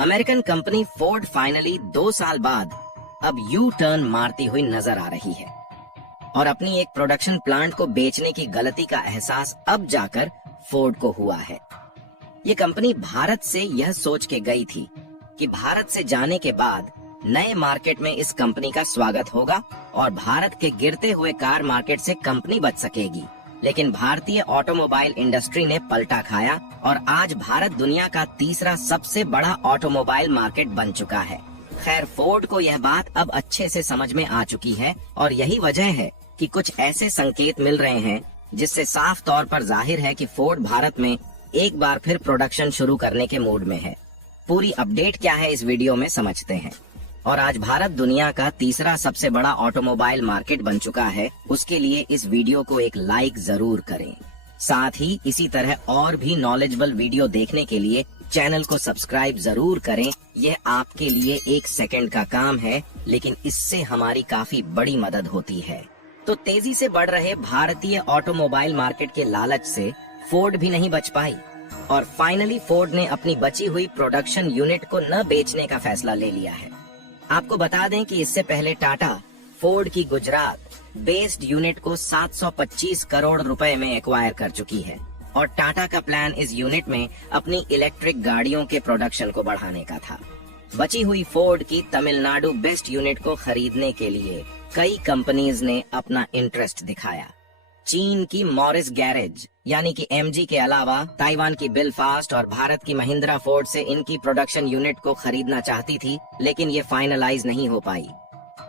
American company Ford finally 2 साल बाद अब यू टर्न मारती हुई नजर आ रही है और अपनी एक प्रोडक्शन प्लांट को बेचने की गलती का एहसास अब जाकर फोर्ड को हुआ है। ये कंपनी भारत से यह सोच के गई थी कि भारत से जाने के बाद नए मार्केट में इस कंपनी का स्वागत होगा और भारत के गिरते हुए कार मार्केट से कंपनी बच सकेगी। लेकिन भारतीय ऑटोमोबाइल इंडस्ट्री ने पलटा खाया और आज भारत दुनिया का तीसरा सबसे बड़ा ऑटोमोबाइल मार्केट बन चुका है। खैर, फोर्ड को यह बात अब अच्छे से समझ में आ चुकी है और यही वजह है कि कुछ ऐसे संकेत मिल रहे हैं जिससे साफ तौर पर जाहिर है कि फोर्ड भारत में एक बार फिर प्रोडक्शन शुरू करने के मूड में है। पूरी अपडेट क्या है इस वीडियो में समझते हैं। और आज भारत दुनिया का तीसरा सबसे बड़ा ऑटोमोबाइल मार्केट बन चुका है, उसके लिए इस वीडियो को एक लाइक जरूर करें। साथ ही इसी तरह और भी नॉलेजेबल वीडियो देखने के लिए चैनल को सब्सक्राइब जरूर करें। यह आपके लिए 1 सेकंड का काम है, लेकिन इससे हमारी काफी बड़ी मदद होती है। तो तेजी से बढ़ रहे भारतीय ऑटोमोबाइल मार्केट के लालच से फोर्ड भी नहीं बच पाई और फाइनली फोर्ड ने अपनी बची हुई प्रोडक्शन यूनिट को न बेचने का फैसला ले लिया है। आपको बता दें कि इससे पहले टाटा फोर्ड की गुजरात बेस्ड यूनिट को 725 करोड़ रुपए में एक्वायर कर चुकी है और टाटा का प्लान इस यूनिट में अपनी इलेक्ट्रिक गाड़ियों के प्रोडक्शन को बढ़ाने का था। बची हुई फोर्ड की तमिलनाडु बेस्ड यूनिट को खरीदने के लिए कई कंपनीज ने अपना इंटरेस्ट दिखाया। चीन की मॉरिस गैरेज यानी कि एमजी के अलावा ताइवान की बिलफास्ट और भारत की महिंद्रा फोर्ड से इनकी प्रोडक्शन यूनिट को खरीदना चाहती थी, लेकिन ये फाइनलाइज नहीं हो पाई।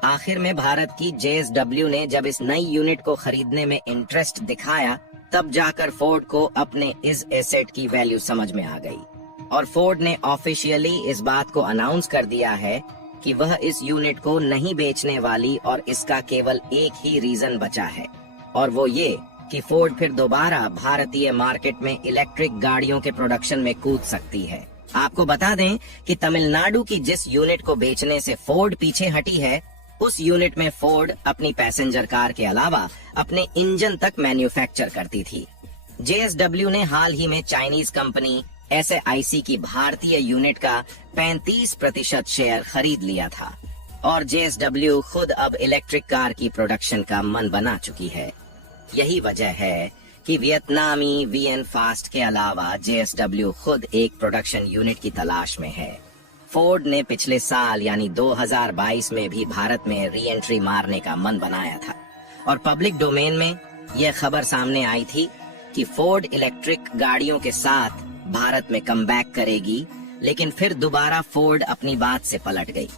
आखिर में भारत की जेएसडब्ल्यू ने जब इस नई यूनिट को खरीदने में इंटरेस्ट दिखाया, तब जाकर फोर्ड को अपने इस एसेट की वैल्यू समझ में आ गई और फोर्ड ने ऑफिशियली इस बात को अनाउंस कर दिया है कि वह इस यूनिट को नहीं बेचने वाली और इसका केवल एक ही रीजन बचा है और वो ये कि फोर्ड फिर दोबारा भारतीय मार्केट में इलेक्ट्रिक गाड़ियों के प्रोडक्शन में कूद सकती है। आपको बता दें कि तमिलनाडु की जिस यूनिट को बेचने से फोर्ड पीछे हटी है, उस यूनिट में फोर्ड अपनी पैसेंजर कार के अलावा अपने इंजन तक मैन्युफैक्चर करती थी। जेएसडब्ल्यू ने हाल ही में चाइनीज कंपनी एसआईसी की भारतीय यूनिट का 35% शेयर खरीद लिया था और जेएसडब्ल्यू खुद अब इलेक्ट्रिक कार की प्रोडक्शन का मन बना चुकी है। यही वजह है कि वियतनामी वीएनफास्ट के अलावा जेएसडब्ल्यू खुद एक प्रोडक्शन यूनिट की तलाश में है। फोर्ड ने पिछले साल यानी 2022 में भी भारत में री एंट्री मारने का मन बनाया था और पब्लिक डोमेन में यह खबर सामने आई थी कि फोर्ड इलेक्ट्रिक गाड़ियों के साथ भारत में कमबैक करेगी, लेकिन फिर दोबारा फोर्ड अपनी बात से पलट गई।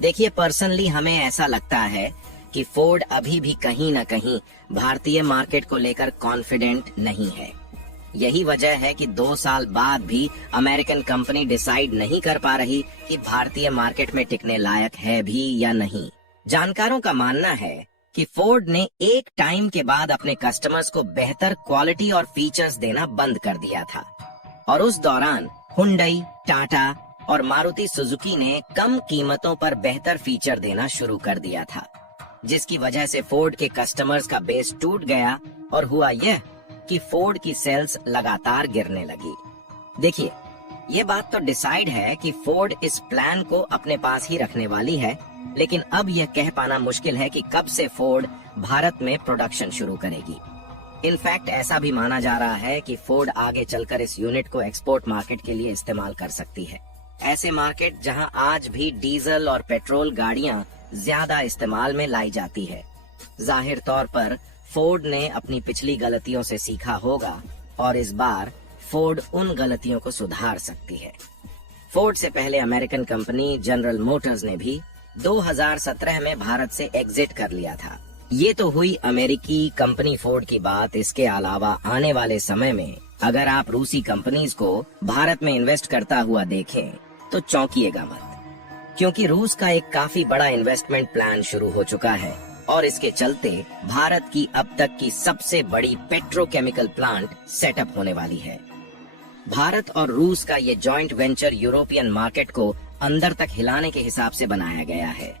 देखिए, पर्सनली हमें ऐसा लगता है कि फोर्ड अभी भी कहीं न कहीं भारतीय मार्केट को लेकर कॉन्फिडेंट नहीं है। यही वजह है कि 2 साल बाद भी अमेरिकन कंपनी डिसाइड नहीं कर पा रही कि भारतीय मार्केट में टिकने लायक है भी या नहीं। जानकारों का मानना है कि फोर्ड ने एक टाइम के बाद अपने कस्टमर्स को बेहतर क्वालिटी और फीचर्स देना बंद कर दिया था और उस दौरान हुंडई, टाटा और मारुति सुजुकी ने कम कीमतों पर बेहतर फीचर देना शुरू कर दिया था, जिसकी वजह से फोर्ड के कस्टमर्स का बेस टूट गया और हुआ यह कि फोर्ड की सेल्स लगातार गिरने लगी। देखिए, ये बात तो डिसाइड है कि फोर्ड इस प्लान को अपने पास ही रखने वाली है, लेकिन अब यह कह पाना मुश्किल है कि कब से फोर्ड भारत में प्रोडक्शन शुरू करेगी। इनफैक्ट ऐसा भी माना जा रहा है कि फोर्ड आगे चलकर इस यूनिट को एक्सपोर्ट मार्केट के लिए इस्तेमाल कर सकती है। ऐसे मार्केट जहां आज भी डीजल और पेट्रोल गाड़ियां ज्यादा इस्तेमाल में लाई जाती है। जाहिर तौर पर फोर्ड ने अपनी पिछली गलतियों से सीखा होगा और इस बार फोर्ड उन गलतियों को सुधार सकती है। फोर्ड से पहले अमेरिकन कंपनी जनरल मोटर्स ने भी 2017 में भारत से एग्जिट कर लिया था। ये तो हुई अमेरिकी कंपनी फोर्ड की बात। इसके अलावा आने वाले समय में अगर आप रूसी कंपनीज को भारत में इन्वेस्ट करता हुआ देखें तो चौंकिएगा मत, क्योंकि रूस का एक काफी बड़ा इन्वेस्टमेंट प्लान शुरू हो चुका है और इसके चलते भारत की अब तक की सबसे बड़ी पेट्रोकेमिकल प्लांट सेटअप होने वाली है। भारत और रूस का ये जॉइंट वेंचर यूरोपियन मार्केट को अंदर तक हिलाने के हिसाब से बनाया गया है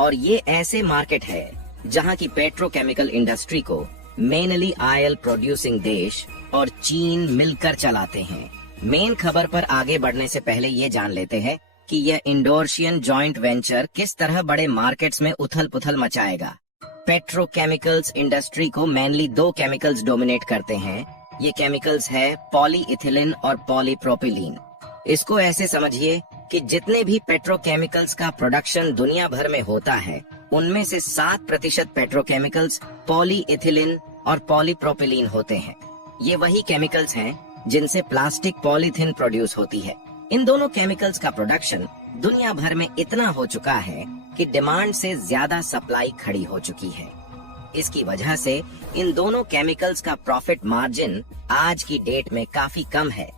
और ये ऐसे मार्केट है जहां की पेट्रोकेमिकल इंडस्ट्री को मेनली ऑयल प्रोड्यूसिंग देश और चीन मिलकर चलाते हैं। मेन खबर पर आगे बढ़ने से पहले ये जान लेते हैं कि यह इंडोर्शियन जॉइंट वेंचर किस तरह बड़े मार्केट्स में उथल पुथल मचाएगा। पेट्रोकेमिकल्स इंडस्ट्री को मेनली दो केमिकल्स डोमिनेट करते हैं। ये केमिकल्स है पॉलीइथिलीन और पॉलीप्रोपिलीन। इसको ऐसे समझिए कि जितने भी पेट्रोकेमिकल्स का प्रोडक्शन दुनिया भर में होता है, उनमें से 7% पेट्रोकेमिकल्स पॉलीइथिलीन और पॉलीप्रोपिलीन होते हैं। ये वही केमिकल्स हैं जिनसे प्लास्टिक पॉलीथीन प्रोड्यूस होती है। इन दोनों केमिकल्स का प्रोडक्शन दुनिया भर में इतना हो चुका है कि डिमांड से ज्यादा सप्लाई खड़ी हो चुकी है। इसकी वजह से इन दोनों केमिकल्स का प्रॉफिट मार्जिन आज की डेट में काफी कम है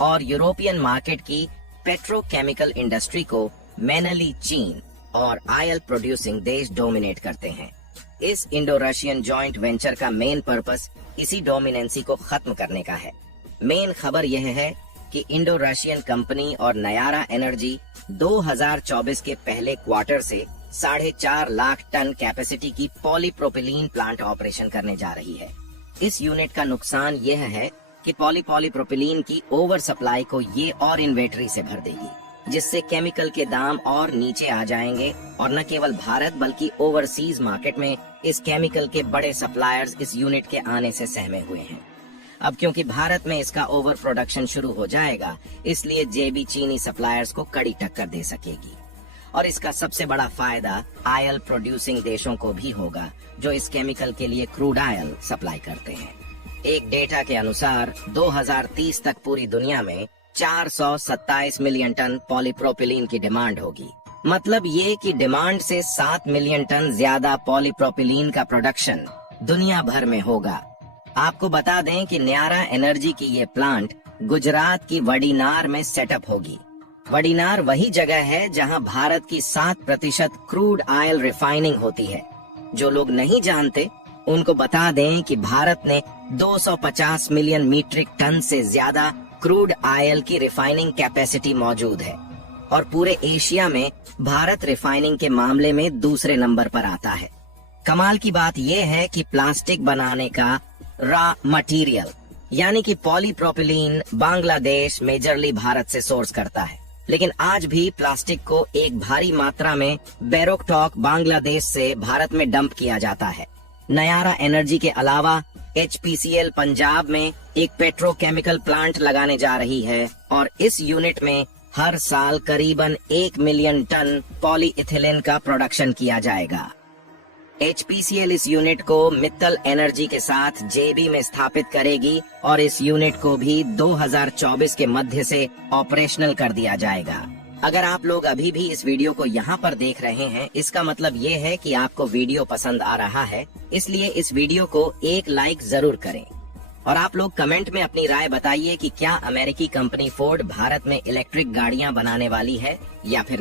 और यूरोपियन मार्केट की पेट्रोकेमिकल इंडस्ट्री को मेनली चीन और ऑयल प्रोड्यूसिंग देश डोमिनेट करते हैं। इस इंडो रशियन जॉइंट वेंचर का मेन पर्पस इसी डोमिनेंसी को खत्म करने का है। मेन खबर यह है कि इंडो रशियन कंपनी और नयारा एनर्जी 2024 के पहले क्वार्टर से 4.5 लाख टन कैपेसिटी की पॉलीप्रोपिलीन प्लांट ऑपरेशन करने जा रही है। इस यूनिट का नुकसान यह है कि पॉलीप्रोपिलीन की ओवर सप्लाई को ये और इन्वेंटरी से भर देगी, जिससे केमिकल के दाम और नीचे आ जाएंगे और न केवल भारत बल्कि ओवरसीज मार्केट में इस केमिकल के बड़े सप्लायर्स इस यूनिट के आने से सहमे हुए हैं। अब क्योंकि भारत में इसका ओवर प्रोडक्शन शुरू हो जाएगा, इसलिए जेबी चीनी सप्लायर्स को कड़ी टक्कर दे सकेगी और इसका सबसे बड़ा फायदा ऑयल प्रोड्यूसिंग देशों को भी होगा जो इस केमिकल के लिए क्रूड ऑयल सप्लाई करते हैं। एक डेटा के अनुसार 2030 तक पूरी दुनिया में 427 मिलियन टन पॉलीप्रोपिलीन की डिमांड होगी। मतलब ये कि डिमांड से 7 मिलियन टन ज्यादा पॉलीप्रोपिलीन का प्रोडक्शन दुनिया भर में होगा। आपको बता दें कि नयारा एनर्जी की ये प्लांट गुजरात की वडीनार में सेटअप होगी। वडीनार वही जगह है जहां भारत की 7% क्रूड ऑयल रिफाइनिंग होती है। जो लोग नहीं जानते उनको बता दें कि भारत ने 250 मिलियन मीट्रिक टन से ज्यादा क्रूड ऑयल की रिफाइनिंग कैपेसिटी मौजूद है और पूरे एशिया में भारत रिफाइनिंग के मामले में दूसरे नंबर पर आता है। कमाल की बात यह है कि प्लास्टिक बनाने का रॉ मटेरियल यानी कि पॉलीप्रोपिलीन बांग्लादेश मेजरली भारत से सोर्स करता है, लेकिन आज भी प्लास्टिक को एक भारी मात्रा में बेरोकटॉक बांग्लादेश से भारत में डंप किया जाता है। नयारा एनर्जी के अलावा HPCL पंजाब में एक पेट्रोकेमिकल प्लांट लगाने जा रही है और इस यूनिट में हर साल करीबन 1 मिलियन टन पॉलीइथिलीन का प्रोडक्शन किया जाएगा। HPCL इस यूनिट को मित्तल एनर्जी के साथ JV में स्थापित करेगी और इस यूनिट को भी 2024 के मध्य से ऑपरेशनल कर दिया जाएगा। अगर आप लोग अभी भी इस वीडियो को यहाँ पर देख रहे हैं, इसका मतलब ये है कि आपको वीडियो पसंद आ रहा है, इसलिए इस वीडियो को एक लाइक जरूर करें और आप लोग कमेंट में अपनी राय बताइए कि क्या अमेरिकी कंपनी फोर्ड भारत में इलेक्ट्रिक गाड़ियाँ बनाने वाली है या फिर